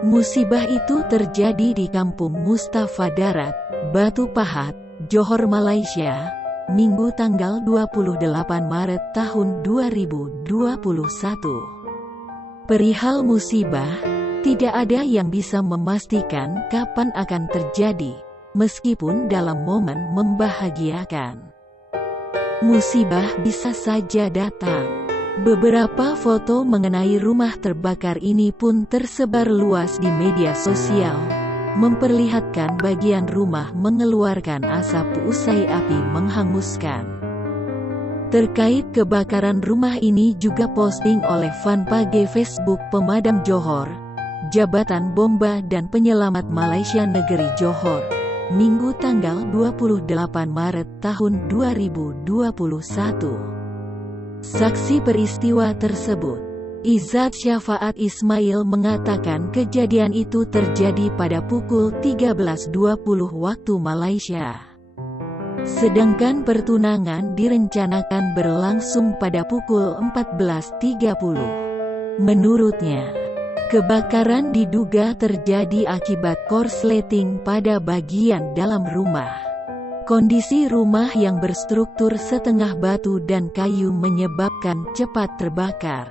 Musibah itu terjadi di Kampung Mustafa Darat, Batu Pahat, Johor, Malaysia, Minggu tanggal 28 Maret tahun 2021. Perihal musibah, tidak ada yang bisa memastikan kapan akan terjadi, meskipun dalam momen membahagiakan. Musibah bisa saja datang. Beberapa foto mengenai rumah terbakar ini pun tersebar luas di media sosial, memperlihatkan bagian rumah mengeluarkan asap usai api menghanguskan. Terkait kebakaran rumah ini juga posting oleh fanpage Facebook Pemadam Johor, Jabatan Bomba dan Penyelamat Malaysia Negeri Johor, Minggu tanggal 28 Maret tahun 2021. Saksi peristiwa tersebut, Izzat Syafaat Ismail, mengatakan kejadian itu terjadi pada pukul 13.20 waktu Malaysia. Sedangkan pertunangan direncanakan berlangsung pada pukul 14.30. Menurutnya, kebakaran diduga terjadi akibat korsleting pada bagian dalam rumah. Kondisi rumah yang berstruktur setengah batu dan kayu menyebabkan cepat terbakar.